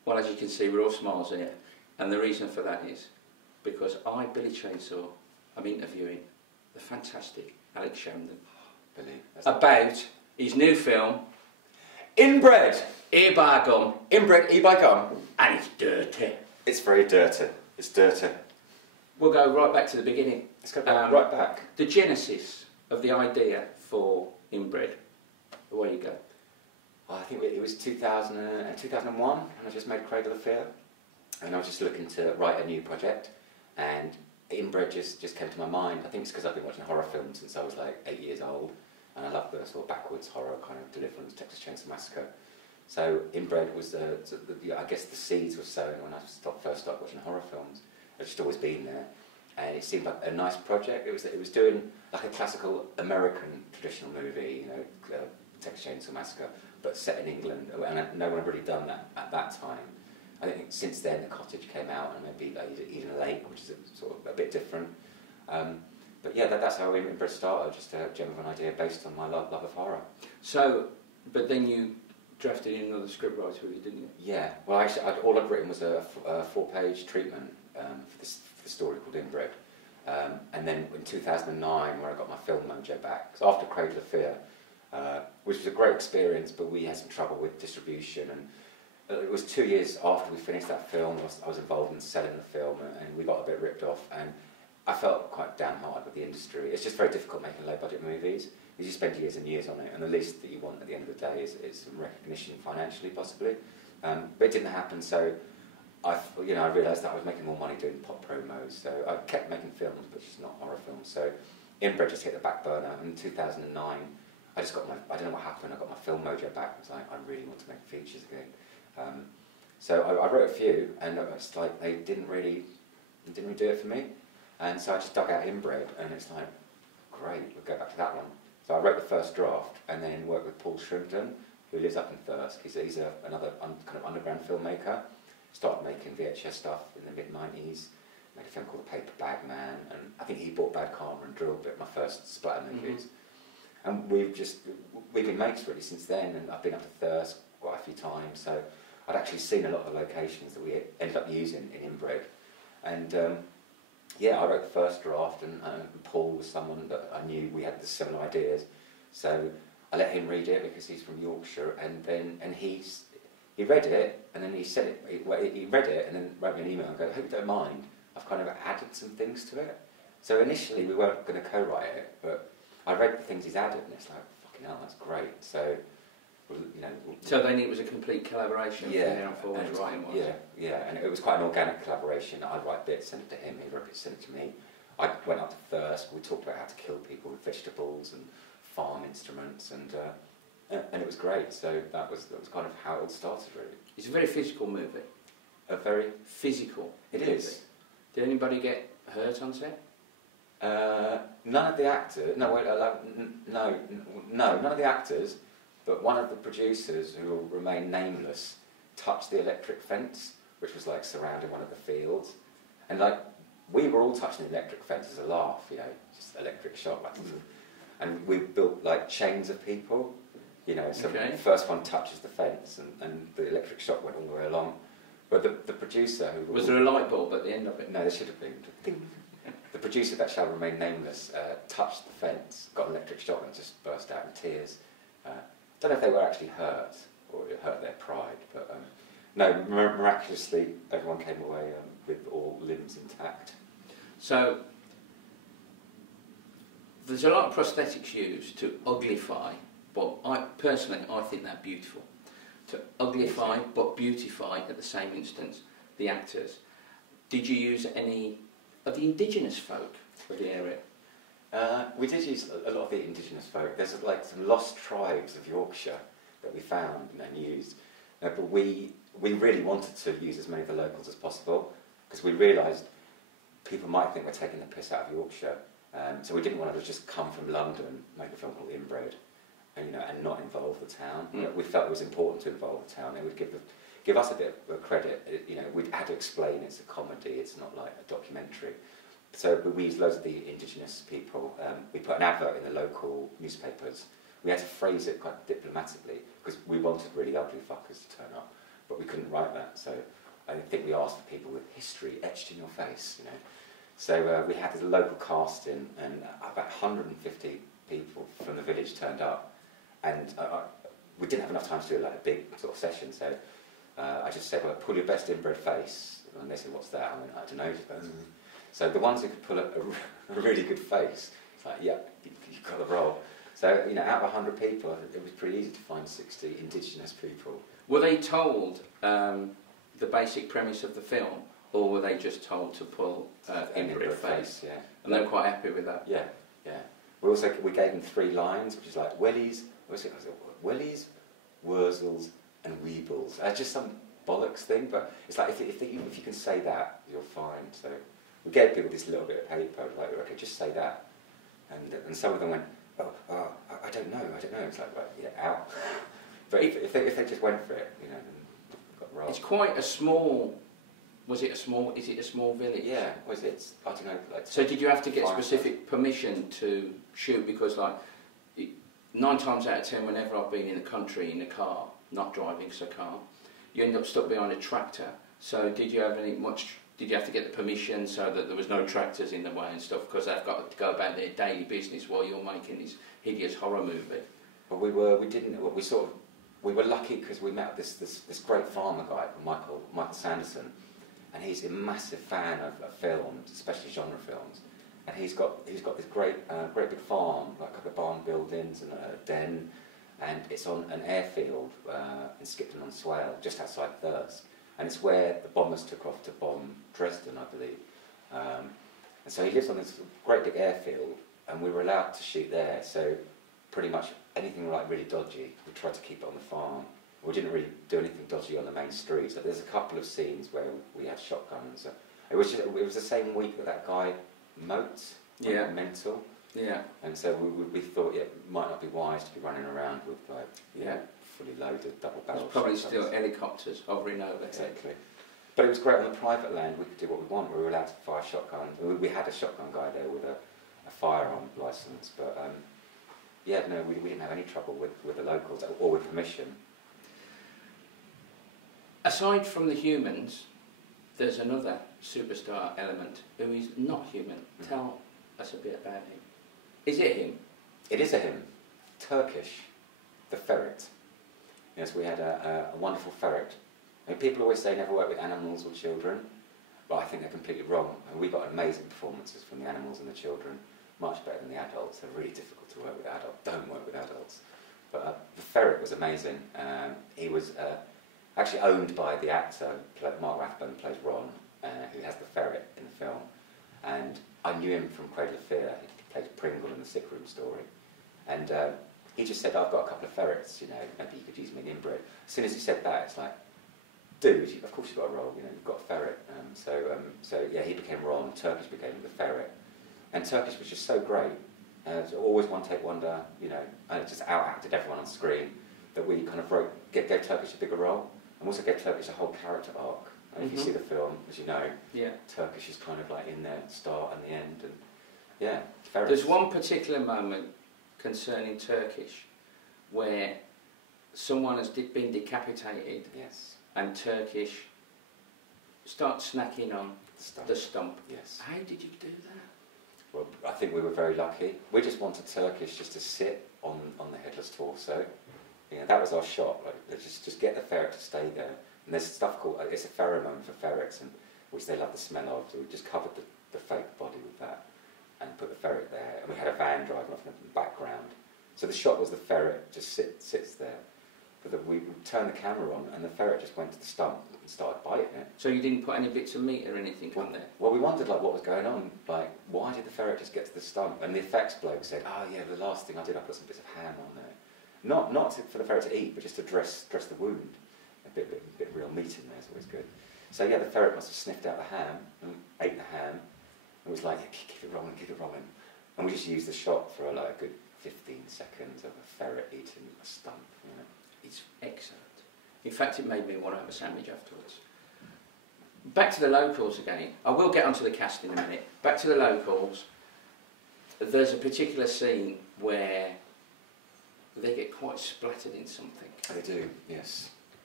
Well, as you can see, we're all smiles here, and the reason for that is because I, Billy Chainsaw, I'm interviewing the fantastic Alex Chandon about his new film, Inbred. Ear by Gum. Inbred, ear by gum. And it's dirty. It's very dirty. It's dirty. We'll go right back to the beginning. Let's go back, right back. The genesis of the idea for Inbred. Away you go. Well, I think it was 2001, and I just made Cradle of Fear. And I was just looking to write a new project, and Inbred just came to my mind. I think it's because I've been watching horror films since I was like 8 years old, and I love the sort of backwards horror kind of Deliverance, Texas Chainsaw Massacre. So Inbred was I guess the seeds were sown when I first started watching horror films. It's just always been there, and it seemed like a nice project. It was doing like a classical American traditional movie, you know, Texas Chainsaw Massacre, but set in England, and no one had really done that at that time. I think since then The Cottage came out, and maybe like Eden Lake, which is sort of a bit different. But yeah, that's how Inbred started, just a gem of an idea based on my love of horror. So, but then you drafted in another scriptwriter with you, didn't you? Yeah, well actually all I'd written was a 4-page treatment for the story called Inbred. And then in 2009, where I got my film mojo back, so after Cradle of Fear, which was a great experience, but we had some trouble with distribution, and it was 2 years after we finished that film, I was involved in selling the film, and we got a bit ripped off, and I felt quite downhearted with the industry. It's just very difficult making low-budget movies, because you spend years and years on it, and the least that you want at the end of the day is some recognition financially, possibly. But it didn't happen, so I realised that I was making more money doing pop promos, so I kept making films, but just not horror films. So Inbred just hit the back burner, and in 2009, I don't know what happened, I got my film mojo back. I was like, I really want to make features again. So I wrote a few, and it's like they didn't really do it for me. And so I just dug out Inbred, and it's like, great, we'll go back to that one. So I wrote the first draft, and then worked with Paul Shrimpton, who lives up in Thirsk. He's another kind of underground filmmaker. Started making VHS stuff in the mid-90s. Made a film called The Paper Bag Man, and I think he bought Bad Karma and Drill Bit, my first splatter movies. And we've been mates really since then, and I've been up to Thirsk quite a few times, so I'd actually seen a lot of the locations that we ended up using in Inbred. And yeah, I wrote the first draft, and Paul was someone that I knew we had the similar ideas, so I let him read it because he's from Yorkshire, and he read it, and then he said it. He read it, and then wrote me an email and go, "I hope you don't mind. I've kind of added some things to it." So initially we weren't going to co-write it, but I read the things he's added, and it's like, fucking hell, that's great. So, you know. So then it was a complete collaboration. Yeah. From writing was. Yeah, and it was quite an organic collaboration. I'd write bits, send it to him. He'd write bits, send it to me. I went up to Thirsk. We talked about how to kill people with vegetables and farm instruments, and it was great. So that was kind of how it started, really. It's a very physical movie. A very physical. It is. Did anybody get hurt on set? None of the actors. No, none of the actors. But one of the producers, who will remain nameless, touched the electric fence, which was like surrounding one of the fields, and like we were all touching the electric fence as a laugh, you know, just electric shock, like, and we built like chains of people, you know. So the first one touches the fence, and the electric shock went all the way along. But the producer, who was there a light bulb at the end of it? No, there should have been. Ding. The producer, that shall remain nameless, touched the fence, got an electric shock, and just burst out in tears. Don't know if they were actually hurt, or it hurt their pride, but no, miraculously everyone came away with all limbs intact. So there's a lot of prosthetics used to uglify, but I think they're beautiful. To uglify but beautify at the same instance the actors. Did you use any of the indigenous folk for the area? We did use a lot of the indigenous folk. There's like some lost tribes of Yorkshire that we found and used. But we really wanted to use as many of the locals as possible, because we realised people might think we're taking the piss out of Yorkshire. So we didn't want to just come from London, make a film called Inbred, and not involve the town. We felt it was important to involve the town. It would give us a bit of credit. We'd had to explain it's a comedy, it's not like a documentary. So we used loads of the indigenous people. We put an advert in the local newspapers. We had to phrase it quite diplomatically, because we wanted really ugly fuckers to turn up. but we couldn't write that. So I think we asked for people with history etched in your face, you know. So we had this local casting, and about 150 people from the village turned up, and we didn't have enough time to do like a big sort of session. So I just said, well, pull your best inbred face, and they said, what's that? I went, I don't know. So the ones who could pull a really good face, it's like, yeah, you've got the role. So, you know, out of 100 people, it was pretty easy to find 60 Indigenous people. Were they told the basic premise of the film, or were they just told to pull inbred face? Yeah. And they were quite happy with that? Yeah, yeah. We gave them 3 lines, which is like, wellies, wellies, wurzels, and weebles. Just some bollocks thing, but it's like, if you can say that, you're fine. So we gave people this little bit of paper, like, okay, just say that. And some of them went, I don't know. It's like, right, yeah, out. But if they just went for it, you know, and got rolled. It's quite a small. Is it a small village? Yeah. I don't know. Like, so did you have to get specific permission to shoot? Because like 9 times out of 10, whenever I've been in the country in a car, not driving a car, you end up stuck behind a tractor. So did you have Did you have to get the permission so that there was no tractors in the way and stuff? Because they've got to go about their daily business while you're making this hideous horror movie. Well, we were lucky because we met this great farmer guy called Michael Sanderson, and he's a massive fan of films, especially genre films. And he's got this great big farm, like a couple of barn buildings and a den, and it's on an airfield in Skipton-on-Swale, just outside Thirsk. And it's where the bombers took off to bomb Dresden, I believe. And so he lives on this great big airfield, and we were allowed to shoot there. So pretty much anything like really dodgy, we tried to keep it on the farm. We didn't really do anything dodgy on the main street. So there's a couple of scenes where we had shotguns. It was the same week that guy Moat, Mental. Yeah. And so we thought it might not be wise to be running around with fully loaded double-barrel shotguns. Probably still helicopters hovering over. Exactly. But it was great on the private land. We could do what we want. We were allowed to fire shotguns. We had a shotgun guy there with a firearm licence. But we didn't have any trouble with the locals or with permission. Aside from the humans, there's another superstar element who is not human. Tell us a bit about him. Is it him? It is a him. Turkish. The ferret. Yes, we had a wonderful ferret. I mean, people always say never work with animals or children, but I think they're completely wrong. And we got amazing performances from the animals and the children, much better than the adults. They're really difficult to work with adults. Don't work with adults. But the ferret was amazing. He was actually owned by the actor, Mark Rathbone, who plays Ron, who has the ferret in the film. And I knew him from Cradle of Fear. He played Pringle in the Sick Room Story. And he just said, I've got a couple of ferrets, you know, maybe you could use me in Inbred. As soon as he said that, it's like, dude, of course you've got a role, you know, you've got a ferret. So he became Ron, Turkish became the ferret. And Turkish was just so great. Always one take wonder, you know, and it just out-acted everyone on screen, that we kind of gave Turkish a bigger role, and also gave Turkish a whole character arc. And if you see the film, as you know, Turkish is kind of like in there, start and the end, and ferrets. There's one particular moment concerning Turkish where someone has been decapitated, and Turkish starts snacking on the stump. Yes. How did you do that? Well, I think we were very lucky. We just wanted Turkish just to sit on the headless torso. You know, that was our shot. Like, just get the ferret to stay there. And there's stuff called, it's a pheromone for ferrets, and which they love the smell of. So we just covered the fake body with that and put the ferret there. And we had a van driving off in the background. So the shot was the ferret just sits there. But then we turned the camera on, and the ferret just went to the stump and started biting it. So you didn't put any bits of meat or anything on there? Well, we wondered like what was going on. Like, why did the ferret just get to the stump? And the effects bloke said, "Oh yeah, the last thing I did, I put some bits of ham on there, not for the ferret to eat, but just to dress the wound. A bit of real meat in there is always good." So yeah, the ferret must have sniffed out the ham and ate the ham, and was like, yeah, "Keep it rolling." And we just used the shot for like a good 15 seconds of a ferret eating a stump. You know. It's excellent. In fact, it made me want to have a sandwich afterwards. Back to the locals again. I will get onto the cast in a minute. Back to the locals. There's a particular scene where they get quite splattered in something. They do, yes.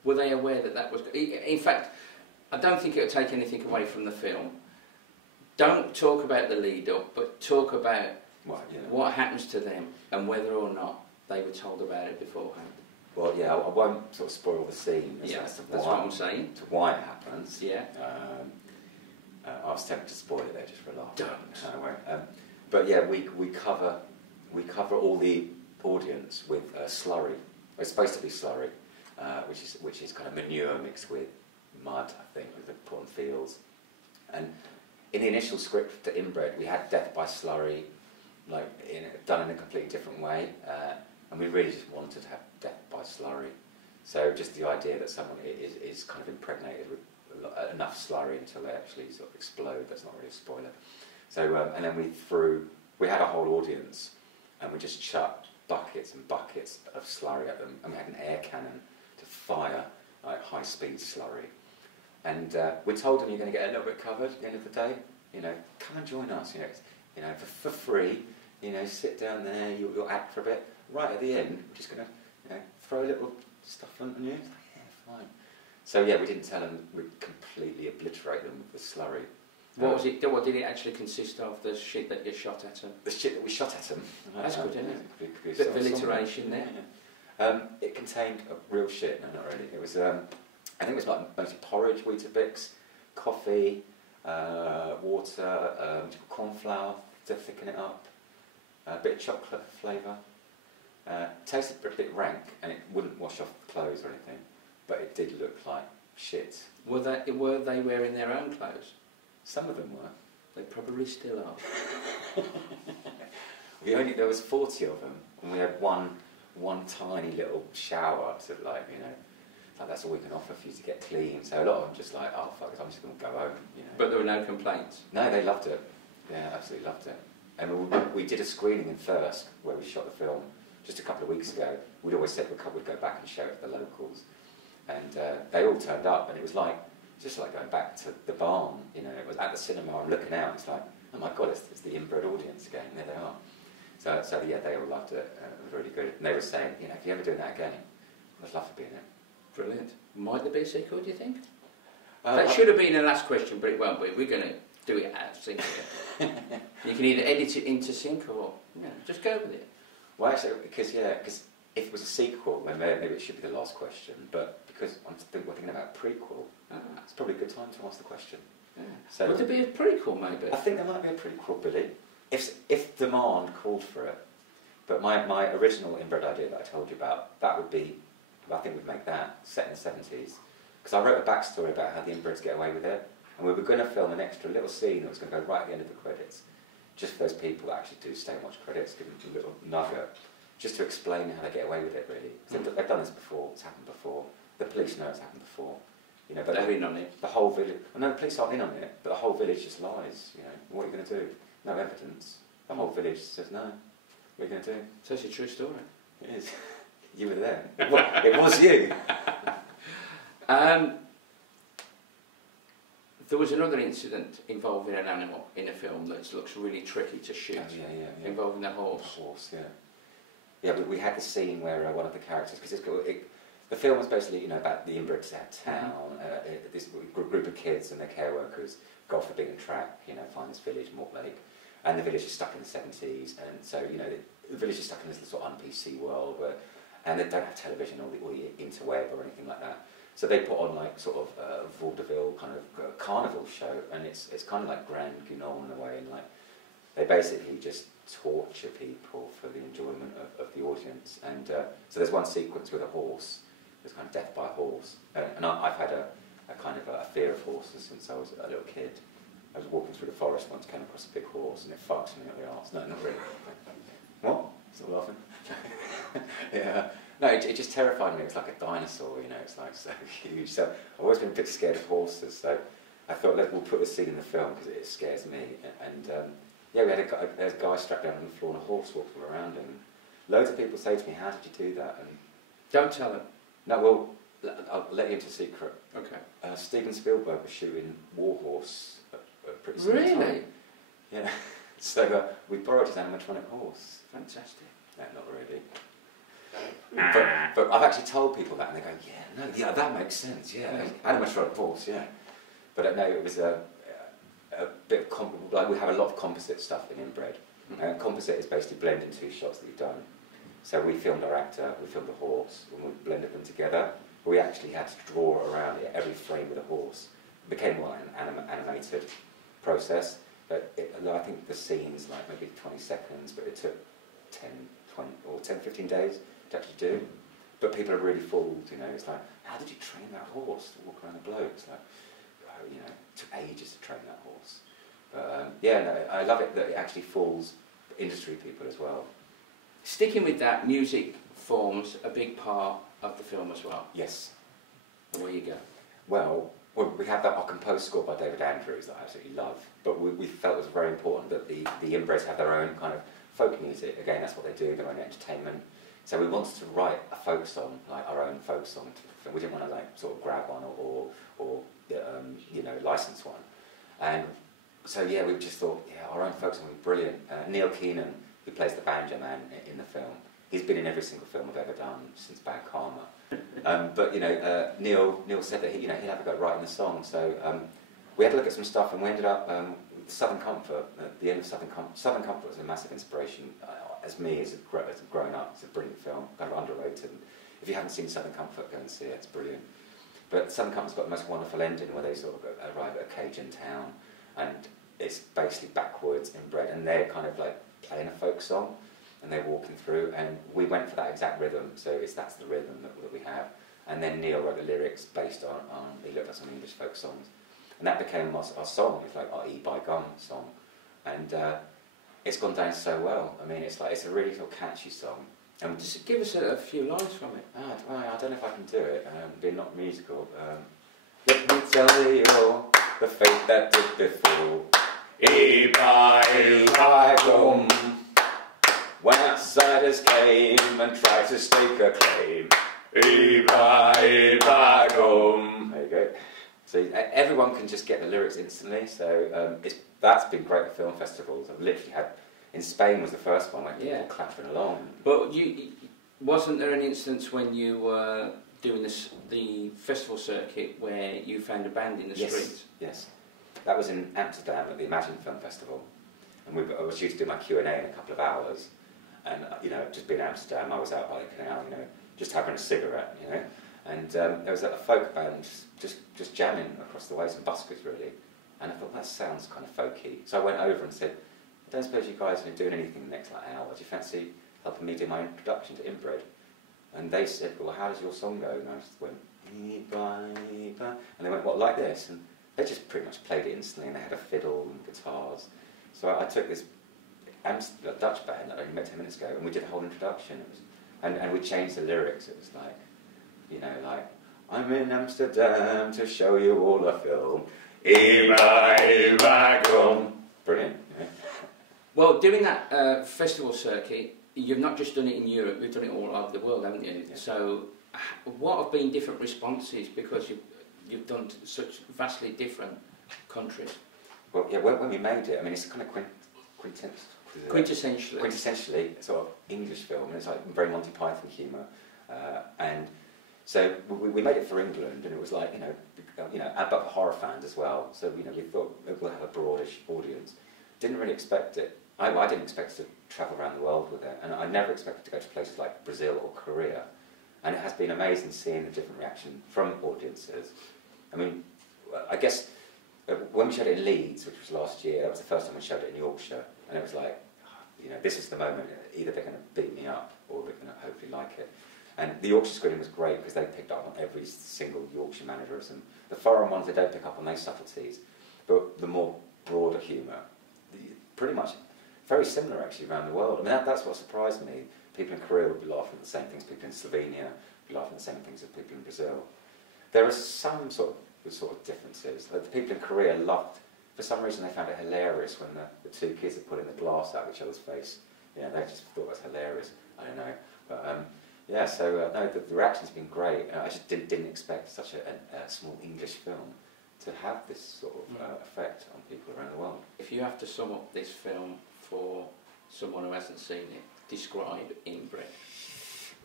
Were they aware that that was... In fact, I don't think it would take anything away from the film. Don't talk about the lead-up, but talk about what happens to them and whether or not they were told about it beforehand. Well, yeah, I won't sort of spoil the scene. That's what I'm saying. To why it happens. Yeah. I was tempted to spoil it there just for a laugh. Don't. But yeah, we cover all the audience with slurry. It's supposed to be slurry, which is kind of manure mixed with mud, I think, with the put on fields. And in the initial script to Inbred, we had death by slurry, like done in a completely different way, and we really just wanted to have death by slurry. So just the idea that someone is kind of impregnated with enough slurry until they actually sort of explode, that's not really a spoiler. So, and then we had a whole audience, and we just chucked buckets and buckets of slurry at them, and we had an air cannon to fire like high-speed slurry. And we told them, you're going to get a little bit covered at the end of the day. You know, come and join us. You know, for free. You know, sit down there. You'll act for a bit. Right at the end, we're just going to throw a little stuff on you. It's like, yeah, fine. So yeah, we didn't tell them we'd completely obliterate them with the slurry. What was it? What did it actually consist of? The shit that you shot at them? The shit that we shot at them. That's good, isn't it? Bit of alliteration there. Yeah. It contained real shit. No, not really. It was. I think it was like mostly porridge, Weetabix, coffee, water, corn flour to thicken it up, a bit of chocolate flavour. Tasted a bit rank, and it wouldn't wash off the clothes or anything, but it did look like shit. Were they wearing their own clothes? Some of them were. They probably still are. There was 40 of them, and we had one tiny little shower to like that's all we can offer for you to get clean. So a lot of them just like, oh fuck it, I'm just going to go home. But there were no complaints? No, they loved it. Yeah, absolutely loved it. And we did a screening in Thirsk where we shot the film just a couple of weeks ago. We'd always said we'd go back and show it to the locals. And they all turned up, and it was like, just like going back to the barn, It was at the cinema, I'm looking out, it's like, oh my god, it's the Inbred audience again, there they are. So yeah, they all loved it, it was really good. And they were saying, if you're ever doing that again, I'd love to be in it. Brilliant. Might there be a sequel, do you think? That should have been the last question, but it won't be. We're going to do it out of sync. You can either edit it into sync or just go with it. Well, actually, because if it was a sequel, then maybe it should be the last question. But because we're thinking about a prequel, it's probably a good time to ask the question. Yeah. So, would there be a prequel, maybe? I think there might be a prequel, Billy, if demand called for it. But my original Inbred idea that I told you about, that would be, I think we'd make that set in the 70s. Because I wrote a backstory about how the Inbreds get away with it, and we were going to film an extra little scene that was going to go right at the end of the credits, just for those people that actually do stay and watch credits, give them a little nugget, just to explain how they get away with it, really. They've done this before, it's happened before, the police know it's happened before. But they're in on it. The whole village, well, no, the police aren't in on it, but the whole village just lies, what are you going to do? No evidence. The whole village says no. What are you going to do? So it's a true story. It is. You were there. Well, it was you. There was another incident involving an animal in a film that looks really tricky to shoot. Oh, yeah. Involving a horse. A horse, yeah. Yeah, we had the scene where one of the characters, because the film was basically, about the Inbred town, this group of kids and their care workers go off the beaten track, find this village, Mortlake, and the village is stuck in the 70s, and so, the village is stuck in this sort of un-PC world and they don't have television or the interweb or anything like that. So they put on like sort of a vaudeville kind of carnival show, and it's kind of like Grand Guignol in a way, and like they basically just torture people for the enjoyment of the audience. And so there's one sequence with a horse, there's kind of death by a horse, and I've had a kind of a fear of horses since I was a little kid. I was walking through the forest once, came across a big horse, and it fucks me up the arse. No, not really. What? Still laughing? Yeah. No, it just terrified me. It's like a dinosaur, it's like so huge. So I've always been a bit scared of horses, so I thought we'll put this scene in the film because it scares me. And we had a guy strapped down on the floor and a horse walking around him. Loads of people say to me, how did you do that? And don't tell them. No, well, I'll let you into a secret. Okay. Steven Spielberg was shooting War Horse at pretty similar time. Really? Yeah. So we borrowed his animatronic horse. Fantastic. No, not really. But I've actually told people that, and they go, yeah, that makes sense, yeah. Animatronic horse, yeah. But no, it was a bit of like we have a lot of composite stuff in Inbred. And composite is basically blending two shots that you've done. So we filmed our actor, we filmed the horse, and we blended them together. We actually had to draw around it every frame with a horse. It became more an animated process. But I think the scene's like maybe 20 seconds, but it took 10, 15 days to actually do. But people are really fooled, you know. It's like, how did you train that horse to walk around the globe? It's like, oh, you know, it took ages to train that horse. But yeah, no, I love it that it actually fools industry people as well. Sticking with that, music forms a big part of the film as well. Yes. Where you go? Well, we have our composed score by David Andrews that I absolutely love, but we felt it was very important that the Inbreds have their own kind of folk music. Again, that's what they do, their own entertainment. So we wanted to write a folk song, like our own folk song. We didn't want to like sort of grab one or you know, license one. And so yeah, we just thought, yeah, our own folk song would be brilliant. Neil Keenan, who plays the banjo man in the film, he's been in every single film I've ever done since Bad Karma. But you know, Neil said that he'd have a go at writing the song. So we had to look at some stuff, and we ended up with Southern Comfort. At the end of Southern Comfort was a massive inspiration. As me, as growing up, it's a brilliant film, kind of underrated. If you haven't seen Southern Comfort, go and see it, it's brilliant. But Southern Comfort's got the most wonderful ending where they sort of arrive at a Cajun town, and it's basically backwards Inbred, and they're kind of like playing a folk song, and they're walking through, and we went for that exact rhythm, so that's the rhythm that we have. And then Neil wrote the lyrics based on he looked at some English folk songs, and that became our song. It's like our E by Gum song, and it's gone down so well. I mean, it's a really sort of catchy song. And just give us a few lines from it. I don't know if I can do it, being not musical. Let me tell you the fate that did before. E by Gum. When outsiders came and tried to stake a claim. E by Gum. There you go. So everyone can just get the lyrics instantly. So that's been great at film festivals. I've literally had. In Spain was the first one where people were clapping along. But wasn't there an instance when you were doing the festival circuit where you found a band in the streets? Yes. That was in Amsterdam at the Imagine Film Festival, and I was due to do my Q&A in a couple of hours. And you know, just being in Amsterdam, I was out by the canal, you know, just having a cigarette, you know. And there was a folk band just jamming across the way, some buskers really. And I thought that sounds kind of folky. So I went over and said, I don't suppose you guys are doing anything in the next hour. Do you fancy helping me do my introduction to Inbred? And they said, well, how does your song go? And I just went, and they went, what, like this? And they just pretty much played it instantly, and they had a fiddle and guitars. So I took this Dutch band that I only met 10 minutes ago, and we did a whole introduction. And we changed the lyrics. It was like, you know, like, I'm in Amsterdam to show you all a film. Eva, come. Brilliant. Yeah. Well, doing that festival circuit, you've not just done it in Europe, you've done it all over the world, haven't you? Yeah. So, what have been different responses because you've done such vastly different countries? Well, yeah, when we made it, I mean, it's kind of quintessentially sort of English film, and it's like very Monty Python humour, and so we made it for England, and it was like, you know, but for horror fans as well. So you know, we thought we'll have a broadish audience. Didn't really expect it. I didn't expect to travel around the world with it, and I never expected to go to places like Brazil or Korea. And it has been amazing seeing the different reaction from audiences. I mean, I guess when we showed it in Leeds, which was last year, that was the first time we showed it in Yorkshire, and it was like, you know, this is the moment. Either they're going to beat me up, or they're going to hopefully like it. And the Yorkshire screening was great because they picked up on every single Yorkshire mannerism. The foreign ones, they don't pick up on those subtleties, but the more broader humour, pretty much very similar actually around the world. I mean, that's what surprised me. People in Korea would be laughing at the same things people in Slovenia would be laughing at the same things as people in Brazil. There are some sort of differences. Like the people in Korea loved, for some reason they found it hilarious when the two kids are pulling the glass out of each other's face. Yeah, they just thought it was hilarious. I don't know. But yeah, so no, the reaction's been great. I just didn't expect such a small English film to have this sort of effect on people around the world. If you have to sum up this film for someone who hasn't seen it, describe Inbred.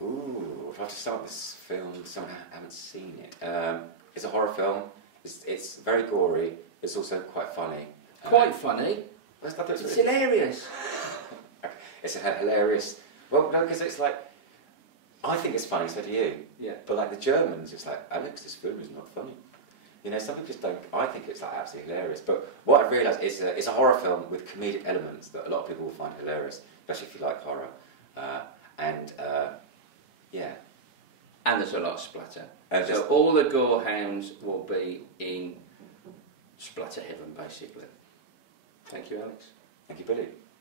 Ooh, if I have to start this film, someone haven't seen it. It's a horror film. It's very gory. It's also quite funny. Quite funny? It's hilarious. It's hilarious. Well, no, because it's like, I think it's funny, so do you. Yeah. But like the Germans, it's like, Alex, this film is not funny. You know, some people just don't. I think it's like absolutely hilarious. But what I've realised is it's a horror film with comedic elements that a lot of people will find hilarious, especially if you like horror. Yeah. And there's a lot of splatter. So all the gore hounds will be in splatter heaven, basically. Thank you, Alex. Thank you, Billy.